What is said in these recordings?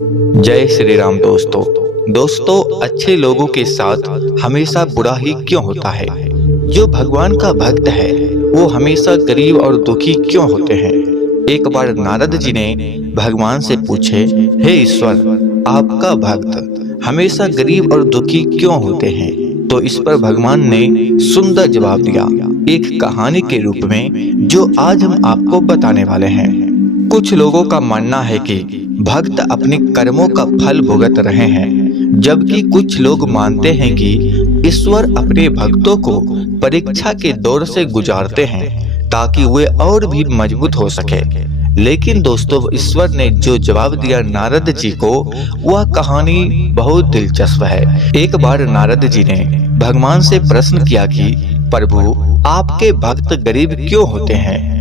जय श्री राम दोस्तों, अच्छे लोगों के साथ हमेशा बुरा ही क्यों होता है। जो भगवान का भक्त है वो हमेशा गरीब और दुखी क्यों होते हैं। एक बार नारद जी ने भगवान से पूछे, हे ईश्वर, आपका भक्त हमेशा गरीब और दुखी क्यों होते हैं। तो इस पर भगवान ने सुंदर जवाब दिया, एक कहानी के रूप में, जो आज हम आपको बताने वाले हैं। कुछ लोगों का मानना है कि भक्त अपने कर्मों का फल भुगत रहे हैं, जबकि कुछ लोग मानते हैं कि ईश्वर अपने भक्तों को परीक्षा के दौर से गुजारते हैं ताकि वे और भी मजबूत हो सके। लेकिन दोस्तों, ईश्वर ने जो जवाब दिया नारद जी को, वह कहानी बहुत दिलचस्प है। एक बार नारद जी ने भगवान से प्रश्न किया कि प्रभु, आपके भक्त गरीब क्यों होते हैं।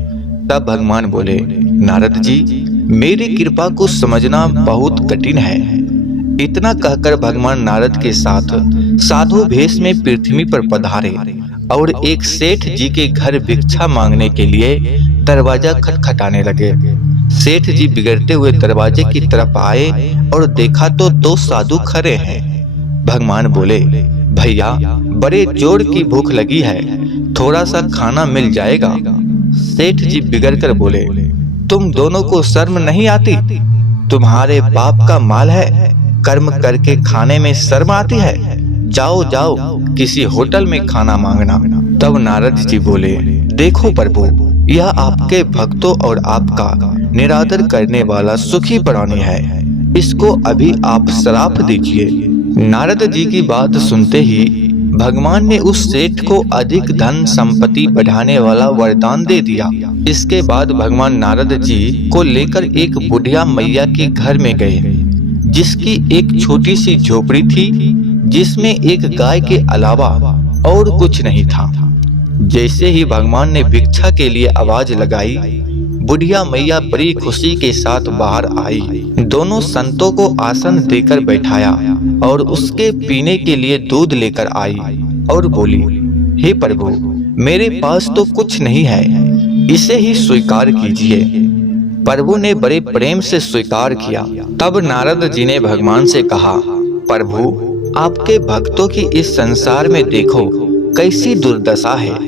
तब भगवान बोले, नारद जी, मेरी कृपा को समझना बहुत कठिन है। इतना कहकर भगवान नारद के साथ साधु भेष में पृथ्वी पर पधारे और एक सेठ जी के घर भिक्षा मांगने के लिए दरवाजा खटखटाने लगे। सेठ जी बिगड़ते हुए दरवाजे की तरफ आए और देखा तो दो साधु खड़े हैं। भगवान बोले, भैया, बड़े जोर की भूख लगी है, थोड़ा सा खाना मिल जाएगा। सेठ जी बिगड़ कर बोले, तुम दोनों को शर्म नहीं आती? तुम्हारे बाप का माल है, कर्म करके खाने में शर्म आती है? जाओ जाओ, किसी होटल में खाना मांगना। तब नारद जी बोले, देखो प्रभु, यह आपके भक्तों और आपका निरादर करने वाला सुखी प्राणी है, इसको अभी आप श्राप दीजिए। नारद जी की बात सुनते ही भगवान ने उस सेठ को अधिक धन संपत्ति बढ़ाने वाला वरदान दे दिया। इसके बाद भगवान नारद जी को लेकर एक बुढ़िया मैया के घर में गए, जिसकी एक छोटी सी झोपड़ी थी, जिसमें एक गाय के अलावा और कुछ नहीं था। जैसे ही भगवान ने भिक्षा के लिए आवाज लगाई, बुढ़िया मैया बड़ी खुशी के साथ बाहर आई। दोनों संतों को आसन देकर बैठाया और उसके पीने के लिए दूध लेकर आई और बोली, हे प्रभु, मेरे पास तो कुछ नहीं है, इसे ही स्वीकार कीजिए। प्रभु ने बड़े प्रेम से स्वीकार किया। तब नारद जी ने भगवान से कहा, प्रभु, आपके भक्तों की इस संसार में देखो कैसी दुर्दशा है,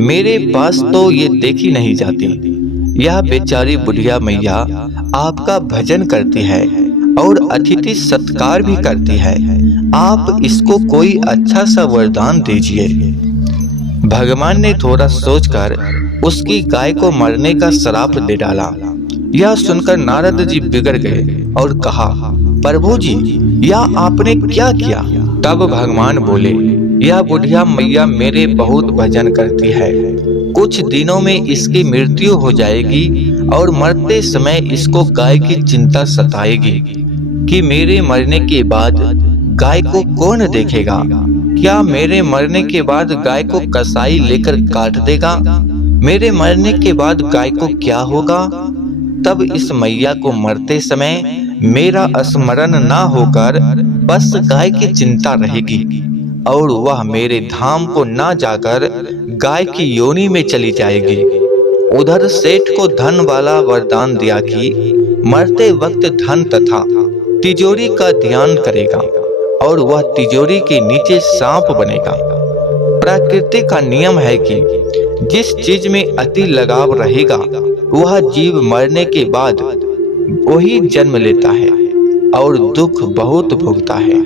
मेरे पास तो ये देखी नहीं जाती। यह बेचारी बुढ़िया मैया आपका भजन करती है और अतिथि सत्कार भी करती है, आप इसको कोई अच्छा सा वरदान दीजिए। भगवान ने थोड़ा सोचकर उसकी गाय को मरने का श्राप दे डाला। यह सुनकर नारद जी बिगड़ गए और कहा, प्रभु जी, यह आपने क्या किया। तब भगवान बोले, यह बुढ़िया मैया मेरे बहुत भजन करती है, कुछ दिनों में इसकी मृत्यु हो जाएगी और मरते समय इसको गाय की चिंता सताएगी कि मेरे मरने के बाद गाय को कौन देखेगा। क्या मेरे मरने के बाद गाय को कसाई लेकर काट देगा? मेरे मरने के बाद गाय को क्या होगा? तब इस मैया को मरते समय मेरा स्मरण ना होकर बस गाय की चिंता रहेगी और वह मेरे धाम को ना जाकर गाय की योनि में चली जाएगी। उधर सेठ को धन वाला वरदान दिया कि मरते वक्त धन तथा तिजोरी का ध्यान करेगा और वह तिजोरी के नीचे सांप बनेगा। प्रकृति का नियम है कि जिस चीज में अति लगाव रहेगा वह जीव मरने के बाद वही जन्म लेता है और दुख बहुत भोगता है।